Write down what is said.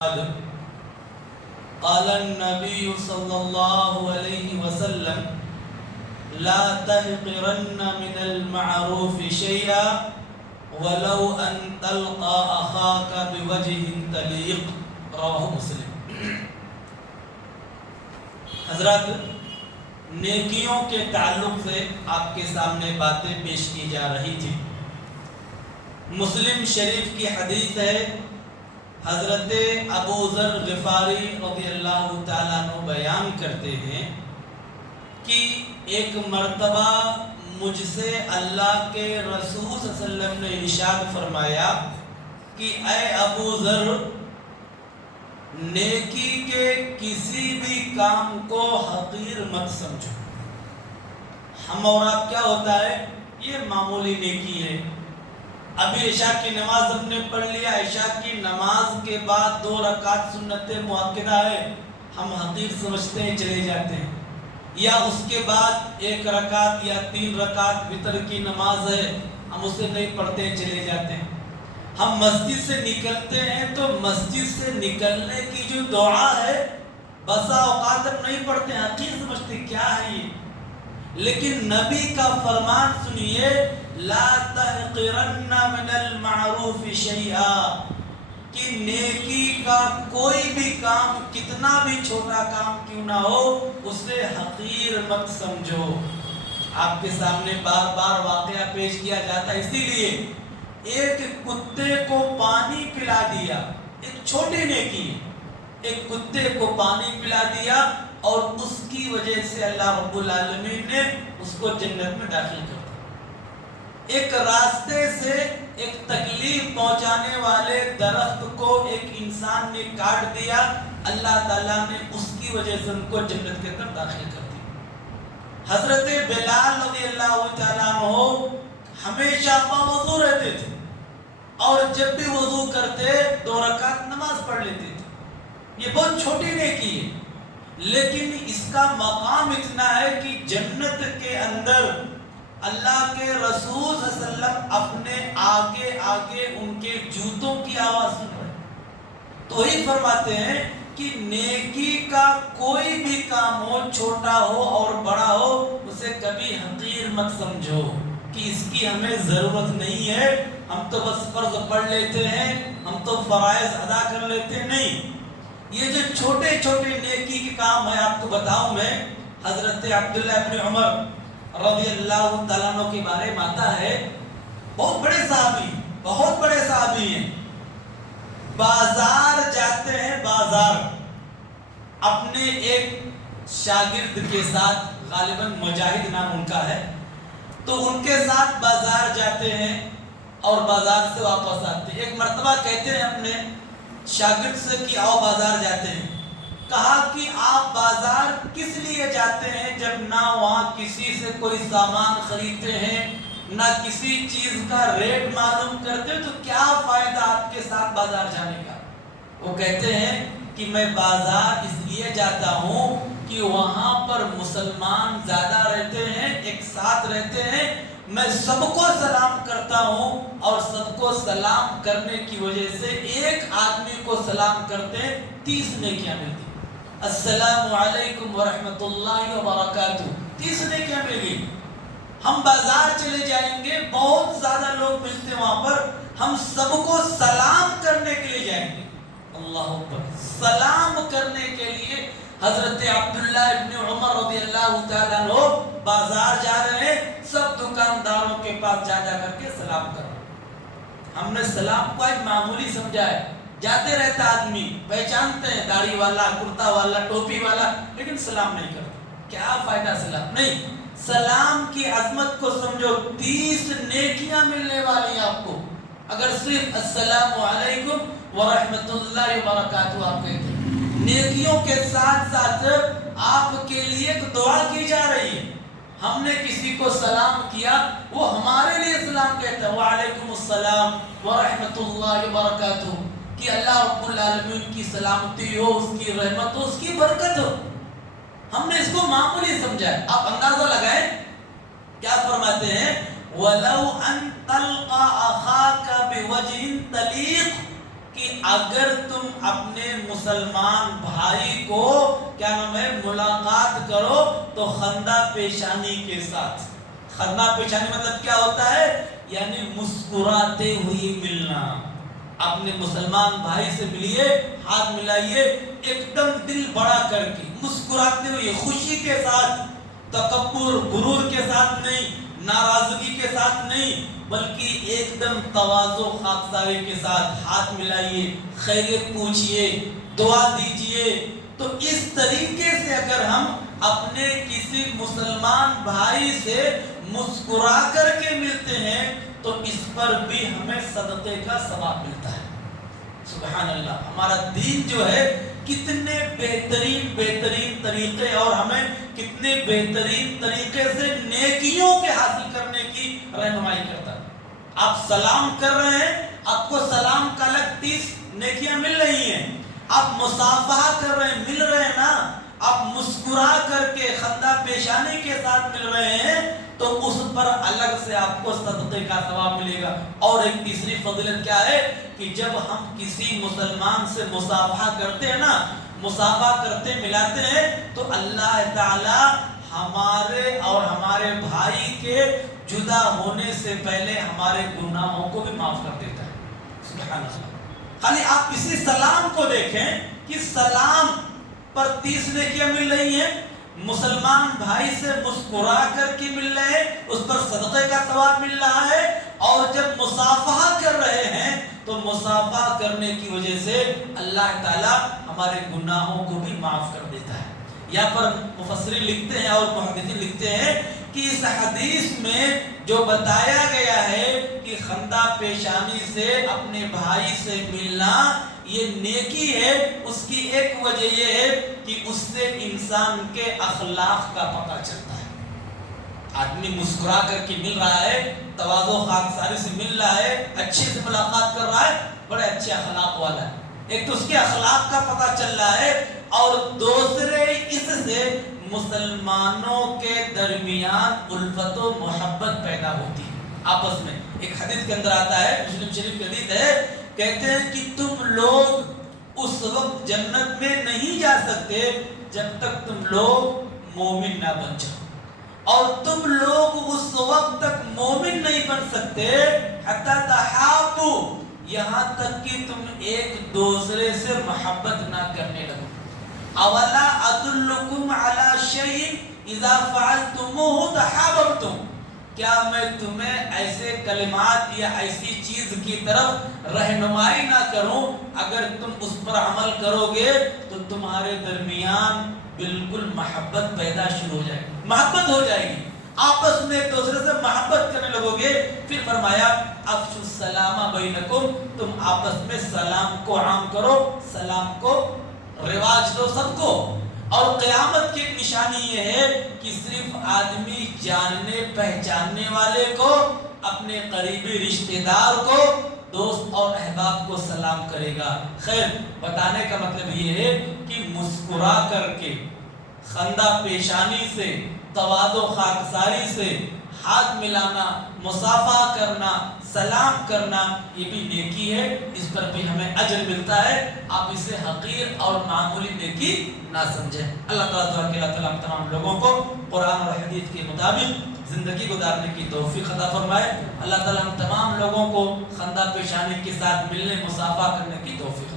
قال النبي صلى الله عليه وسلم لا تحقرن من المعروف شيئا ولو أن تلقى أخاك بوجه طليق رواه مسلم۔ حضرات، نیکیوں کے تعلق سے آپ کے سامنے باتیں پیش کی جا رہی تھی۔ مسلم شریف کی حدیث ہے، حضرت ابو ذر غفاری رضی اللہ تعالیٰ عنہ بیان کرتے ہیں کہ ایک مرتبہ مجھ سے اللہ کے رسول صلی اللہ علیہ وسلم نے ارشاد فرمایا کہ اے ابو ذر، نیکی کے کسی بھی کام کو حقیر مت سمجھو۔ ہم اور آپ کیا ہوتا ہے، یہ معمولی نیکی ہے، ابھی عشاء کی نماز ہم نے پڑھ لیا، عشاء کی نماز کے بعد 2 رکعت سنت مؤکدہ ہے، ہم حقیر سمجھتے ہیں، چلے جاتے ہیں، یا اس کے بعد 1 رکعت یا 3 رکعت وتر کی نماز ہے، ہم اسے نہیں پڑھتے ہیں، چلے جاتے ہیں۔ ہم مسجد سے نکلتے ہیں تو مسجد سے نکلنے کی جو دعا ہے بسا اوقات ہم نہیں پڑھتے ہیں، حقیر سمجھتے ہیں کیا ہے یہ۔ لیکن نبی کا فرمان سنیے، لا تحقرن من المعروف شیئا، کہ نیکی کا کوئی بھی کام، کتنا بھی چھوٹا کام کیوں نہ ہو، اسے حقیر مت سمجھو۔ آپ کے سامنے بار بار واقعہ پیش کیا جاتا ہے، اسی لیے ایک کتے کو پانی پلا دیا، ایک چھوٹی نیکی ہے، ایک کتے کو پانی پلا دیا اور اس کی وجہ سے اللہ رب العالمین نے اس کو جنت میں داخل کر دیا۔ ایک راستے سے ایک تکلیف پہنچانے والے درخت کو ایک انسان نے کاٹ دیا، اللہ تعالیٰ نے اس کی وجہ سے ان کو جنت کے اندر داخل کر دیا۔ حضرت بلال رضی اللہ تعالیٰ عنہ ہمیشہ باوضو رہتے تھے اور جب بھی وضو کرتے 2 رکعت نماز پڑھ لیتے تھے۔ یہ بہت چھوٹی نیکی ہے، لیکن اس کا مقام اتنا ہے کہ جنت کے اندر اللہ کے رسول صلی اللہ علیہ وسلم اپنے آگے آگے ان کے جوتوں کی آواز سن رہے ہیں۔ تو ہی فرماتے ہیں کہ نیکی کا کوئی بھی کام ہو، چھوٹا ہو اور بڑا ہو، اسے کبھی حقیر مت سمجھو کہ اس کی ہمیں ضرورت نہیں ہے، ہم تو بس فرض پڑھ لیتے ہیں، ہم تو فرائض ادا کر لیتے ہیں۔ نہیں، یہ جو چھوٹے چھوٹے نیکی کے کام ہے، آپ کو بتاؤں میں، حضرت عبداللہ ابن عمر رضی اللہ تعالیٰ عنہ کے بارے میں آتا ہے، بہت بڑے صحابی، بہت بڑے صحابی ہیں، بازار جاتے ہیں، بازار اپنے ایک شاگرد کے ساتھ، غالباً مجاہد نام ان کا ہے، تو ان کے ساتھ بازار جاتے ہیں اور بازار سے واپس آتے ہیں۔ ایک مرتبہ کہتے ہیں اپنے شاگرد سے کہ آؤ بازار جاتے ہیں۔ کہا کہ آپ بازار کس لیے جاتے ہیں جب نہ وہاں کسی سے کوئی سامان خریدتے ہیں، نہ کسی چیز کا ریٹ معلوم کرتے، تو کیا فائدہ آپ کے ساتھ بازار جانے کا؟ وہ کہتے ہیں کہ میں بازار اس لیے جاتا ہوں کہ وہاں پر مسلمان زیادہ رہتے ہیں، ایک ساتھ رہتے ہیں، میں سب کو سلام کرتا ہوں اور سب کو سلام کرنے کی وجہ سے ایک آدمی کو سلام کرتے 30 نیکیاں ملتی۔ السلام علیکم ورحمۃ اللہ وبرکاتہ، 30 نیکیاں مل گئی۔ ہم بازار چلے جائیں گے، بہت زیادہ لوگ ملتے ہیں وہاں پر، ہم سب کو سلام کرنے کے لیے جائیں گے، اللہ اکبر، سلام کرنے کے لیے حضرت عبداللہ ابن عمر رضی اللہ تعالیٰ عنہ بازار جا رہے ہیں، سب دکانداروں کے پاس جا کر کے سلام کر رہے ہیں۔ ہم نے سلام کو ایک معمولی سمجھا ہے، جاتے رہتا آدمی، پہچانتے ہیں، داڑھی والا، کرتا والا، ٹوپی والا، لیکن سلام نہیں کرتا۔ کیا فائدہ سلام؟ نہیں، سلام کی عظمت کو سمجھو، 30 نیکیاں ملنے والی آپ کو اگر صرف السلام علیکم ورحمۃ اللہ وبرکاتہ آپ کہتے ہیں۔ نیکیوں کے ساتھ ساتھ آپ کے لیے ایک دعا کی جا رہی ہے۔ ہم نے کسی کو سلام کیا، وہ ہمارے لیے سلام کہتا ہے، وعلیکم السلام ورحمۃ اللہ وبرکاتہ، کہ اللہ رب العالمین کی سلامتی ہو، اس کی رحمت ہو، اس کی برکت ہو۔ ہم نے اس کو معمولی سمجھا ہے۔ آپ اندازہ لگائیں، کیا فرماتے ہیں، وَلَوْ أَن تَلْقَى أَخَاكَ بِوَجْهٍ طَلِيقٍ، کہ اگر تم اپنے مسلمان بھائی کو کیا نام ہے ملاقات کرو تو خندہ پیشانی کے ساتھ. خندہ پیشانی مطلب کیا ہوتا ہے؟ یعنی مسکراتے ہوئے ملنا. اپنے مسلمان بھائی سے ملیے، ہاتھ ملائیے، ایک دم دل بڑا کر کے مسکراتے ہوئے، خوشی کے ساتھ، تکبر غرور کے ساتھ نہیں، ناراضگی کے ساتھ نہیں، بلکہ ایک دم تواضع خاکساری کے ساتھ ہاتھ ملائیے، خیریت پوچھئے، دعا دیجئے. تو اس طریقے سے اگر ہم اپنے کسی مسلمان بھائی سے مسکرا کر کے ملتے ہیں تو اس پر بھی ہمیں صدقے کا ثواب ملتا ہے. سبحان اللہ. ہمارا دین جو ہے کتنے بہترین طریقے اور ہمیں کتنے بہترین طریقے سے نیکیوں کے حاصل کرنے کی رہنمائی کرتا ہے. آپ سلام کر رہے ہیں، آپ کو سلام کا الگ 30 نیکیاں مل رہی ہیں. آپ مصافحہ کر رہے ہیں، مل رہے ہیں نا. آپ مسکرا کر کے خندہ پیشانی کے ساتھ مل رہے ہیں تو اس پر الگ سے آپ کو صدقے کا ثواب ملے گا. اور ایک تیسری فضیلت کیا ہے کہ جب ہم کسی مسلمان سے مصافحہ کرتے ہیں نا، مصافحہ کرتے ملاتے ہیں تو اللہ تعالی ہمارے اور ہمارے بھائی کے جدا ہونے سے پہلے ہمارے گناہوں کو بھی معاف کر دیتا ہے. سبحان اللہ. خالی آپ کسی سلام کو دیکھیں کہ سلام پر 30 نیکیاں مل رہی ہیں، مسلمان بھائی سے مسکرا کر کے مل رہے ہیں، اس پر صدقے کا ثواب مل رہا ہے. اور جب مصافحہ کر رہے ہیں تو مصافحہ کرنے کی وجہ سے اللہ تعالی ہمارے گناہوں کو بھی معاف کر دیتا ہے. یہاں پر مفسرین لکھتے ہیں اور محدثین لکھتے ہیں کہ اس حدیث میں جو بتایا گیا ہے کہ خندہ پیشانی سے اپنے بھائی سے ملنا یہ نیکی ہے، اس کی ایک وجہ یہ ہے کہ اس سے انسان کے اخلاق کا پتہ چلتا ہے. آدمی مسکرا کر کے مل رہا ہے، تواضع خاکساری سے مل رہا ہے، اچھے سے ملاقات کر رہا ہے، بڑے اچھے اخلاق والا ہے. ایک تو اس کے اخلاق کا پتہ چل رہا ہے اور دوسرے اس سے مسلمانوں کے درمیان الفت و محبت پیدا ہوتی ہے آپس میں. ایک حدیث کے اندر آتا ہے، مسلم شریف کی حدیث ہے، کہتے ہیں کہ تم لوگ اس وقت جنت میں نہیں جا سکتے جب تک تم لوگ مومن نہ بن جاؤ، اور تم لوگ اس وقت تک مومن نہیں بن سکتے حتی تحابو، یہاں تک کہ تم ایک دوسرے سے محبت نہ کرنے لگو. اولا ادلکم علی شیء اذا فعلتموه تحاببتم، کیا میں تمہیں ایسے کلمات یا ایسی چیز کی طرف رہنمائی نہ کروں، اگر تم اس پر عمل کرو گے تو تمہارے درمیان بالکل محبت پیدا شروع ہو جائے گی، محبت ہو جائے گی، آپس میں ایک دوسرے سے محبت کرنے لگو گے. پھر فرمایا افشوا السلام بینکم، تم آپس میں سلام کو عام کرو، سلام کو رواج دو سب کو. اور قیامت کی ایک نشانی یہ ہے کہ صرف آدمی جاننے پہچاننے والے کو، اپنے قریبی رشتہ دار کو، دوست اور احباب کو سلام کرے گا. خیر، بتانے کا مطلب یہ ہے کہ مسکرا کر کے، خندہ پیشانی سے، تواضع خاکساری سے ہاتھ ملانا، مصافحہ کرنا، سلام کرنا، یہ بھی نیکی ہے، اس پر بھی ہمیں اجر ملتا ہے. آپ اسے حقیر اور معمولی نیکی نہ سمجھیں. اللہ تعالیٰ ہم تمام لوگوں کو قرآن اور حدیث کے مطابق زندگی گزارنے کی توفیق عطا فرمائے. اللہ تعالیٰ ہم تمام لوگوں کو خندہ پیشانی کے ساتھ ملنے، مصافحہ کرنے کی توفیق